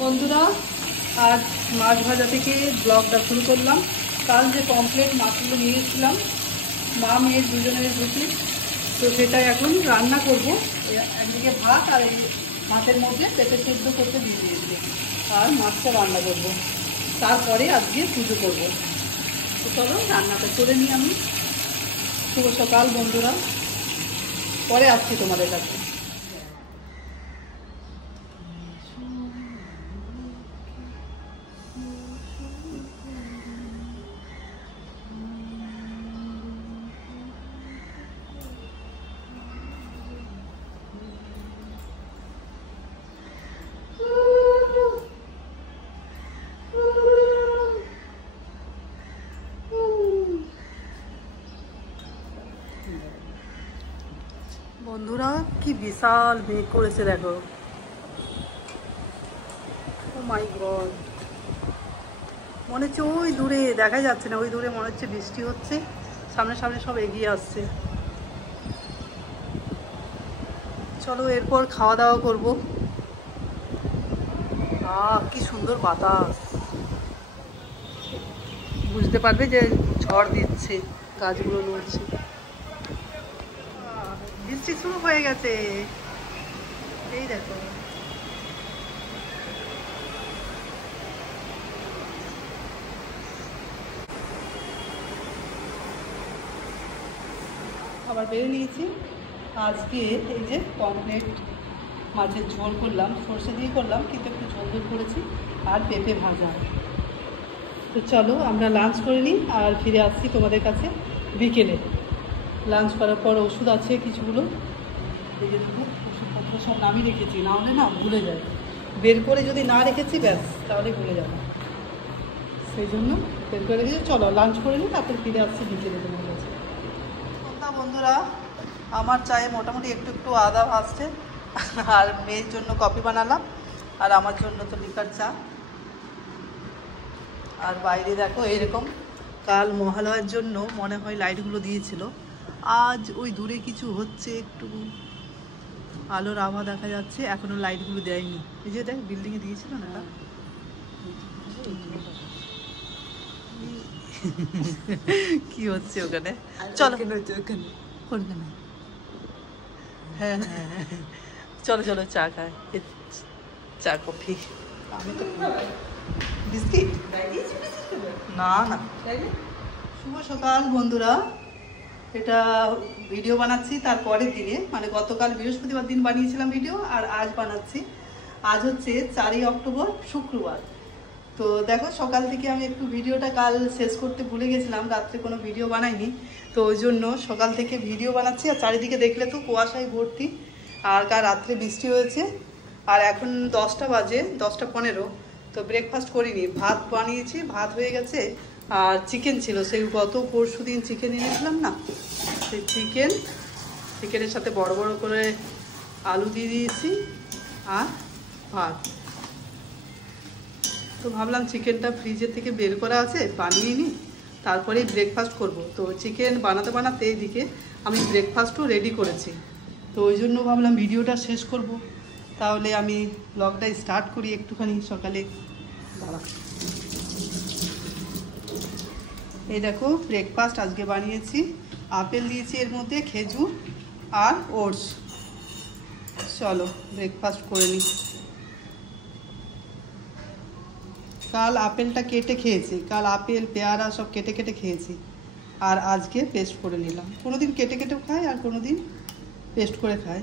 বন্ধুরা, আজ মাছ ভাজা থেকে ব্লগটা শুরু করলাম। কাল যে কমপ্লিট মাছগুলো নিয়ে এসেছিলাম মা মেয়ের দুজনের রুটি, তো সেটা এখন রান্না করব। একদিকে ভাত আর এই ভাতের মধ্যে পেঁপে সেদ্ধ করতে দিয়ে দিয়েছি, আর মাছটা রান্না করব। তারপরে আজকে পুজো করব। তো চলো রান্নাটা করে নিই আমি। শুভ সকাল বন্ধুরা, পরে আসছি তোমাদের কাছে। বন্ধুরা, কি বিশাল মেঘ করেছে দেখো। ও মাই গড, মনে হচ্ছে ওই দূরে, দেখা যাচ্ছে না, ওই দূরে মনে হচ্ছে বৃষ্টি হচ্ছে। সামনে সামনে সব এগিয়ে আসছে। চলো এরপর খাওয়া দাওয়া করবো। কি সুন্দর বাতাস, বুঝতে পারবে যে ঝড় দিচ্ছে, গাছগুলো নড়ছে। বৃষ্টি শুরু হয়ে গেছে, এই দেখো। আবার বেরিয়ে নিয়েছি। আজকে এই যে পমফ্রেট মাছের ঝোল করলাম, সর্ষে দিয়ে করলাম, কিন্তু একটু ঝোল ঝোল করেছি, আর পেঁপে ভাজা। তো চলো আমরা লাঞ্চ করে নিই, আর ফিরে আসছি তোমাদের কাছে বিকেলে। লাঞ্চ করার পর ওষুধ আছে কিছুগুলো, দেখে দেবো। ওষুধপত্র সব নামিয়ে রেখেছি, না হলে না ভুলে যায়। বের করে যদি না রেখেছি ব্যাস, তাহলে ভুলে যাবে। সেই জন্য বের করে রেখেছি। চলো লাঞ্চ করে নিই, তারপর ফিরে আসছি বিকেলে তোমাদের কাছে। বন্ধুরা, আমার চায়ে মোটামুটি একটু একটু আদা ভাসছে, আর মেয়ের জন্য কফি বানালাম, আর আমার জন্য তো লিকার চা। আর বাইরে দেখো এরকম, কাল মহালয়ার জন্য মনে হয় লাইটগুলো দিয়েছিল। আজ ওই দূরে কিছু হচ্ছে, একটু আলোর আভা দেখা যাচ্ছে, এখনো লাইটগুলো দেয়নি। এই যে দেখ, বিল্ডিংয়ে দিয়েছিল না। কি হচ্ছে ওখানে? চলো ওখানে, হ্যাঁ হ্যাঁ হ্যাঁ, চলো চলো চা খাই, চা কফি। আমি তো বিস্কিট না না। শুভ সকাল বন্ধুরা, এটা ভিডিও বানাচ্ছি তারপরের দিনে, মানে গতকাল বৃহস্পতিবার দিন বানিয়েছিলাম ভিডিও, আর আজ বানাচ্ছি। আজ হচ্ছে 4ই অক্টোবর, শুক্রবার। তো দেখো, সকাল থেকে আমি একটু ভিডিওটা কাল শেষ করতে ভুলে গেছিলাম, রাত্রে কোনো ভিডিও বানাইনি। তো ওই জন্য সকাল থেকে ভিডিও বানাচ্ছি। আর চারিদিকে দেখলে তো কুয়াশায় ভর্তি, আর কাল রাত্রে বৃষ্টি হয়েছে। আর এখন 10টা বাজে, 10টা 15। তো ব্রেকফাস্ট করিনি, ভাত বানিয়েছি, ভাত হয়ে গেছে। আর চিকেন ছিল, সেই গত পরশু দিন চিকেন এনেছিলাম না, সেই চিকেনের সাথে বড় বড় করে আলু দিয়ে দিয়েছি, আর ভাত। তো ভাবলাম চিকেনটা ফ্রিজের থেকে বের করা আছে, বানিয়ে নিই, তারপরেই ব্রেকফাস্ট করব। তো চিকেন বানাতে বানাতে এইদিকে আমি ব্রেকফাস্টও রেডি করেছি। তো ওই জন্য ভাবলাম ভিডিওটা শেষ করব, তাহলে আমি ব্লগটা স্টার্ট করি একটুখানি সকালে। দাঁড়া, এই দেখো ব্রেকফাস্ট আজকে বানিয়েছি। আপেল দিয়েছি এর মধ্যে, খেজুর আর ওটস। চলো ব্রেকফাস্ট করে নিই। কাল আপেলটা কেটে খেয়েছি, কাল আপেল পেয়ারা সব কেটে কেটে খেয়েছি, আর আজকে পেস্ট করে নিলাম। কোনোদিন কেটে কেটেও খাই, আর কোনোদিন পেস্ট করে খাই।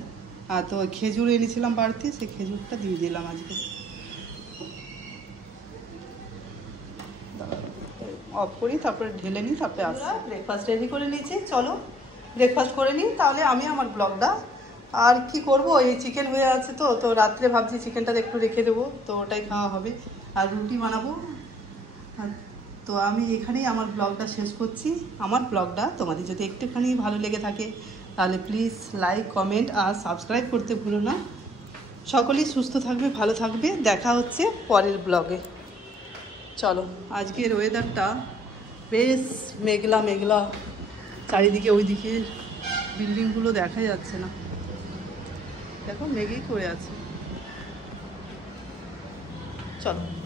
আর তো খেজুর এনেছিলাম বাড়িতে, সেই খেজুরটা দিয়ে দিলাম আজকে। অফ করি, তারপরে ঢেলে নিই, তারপরে আসি। ব্রেকফাস্ট রেডি করে নিয়েছি, চলো ব্রেকফাস্ট করে নিই, তাহলে আমি আমার ব্লগটা। আর কি করব, এই চিকেন হয়ে আছে, তো রাত্রে ভাবছি চিকেনটা একটু রেখে দেবো, তো ওটাই খাওয়া হবে। আর রুটি বানাবো। তো আমি এখানেই আমার ব্লগটা শেষ করছি। আমার ব্লগটা তোমাদের যদি একটুখানি ভালো লেগে থাকে, তাহলে প্লিজ লাইক, কমেন্ট আর সাবস্ক্রাইব করতে ভুলো না। সকলেই সুস্থ থাকবে, ভালো থাকবে। দেখা হচ্ছে পরের ব্লগে। চলো, আজকের ওয়েদারটা বেশ মেঘলা মেঘলা, চারিদিকে ওইদিকে বিল্ডিংগুলো দেখা যাচ্ছে না, দেখো মেঘেই করে আছে। চলো।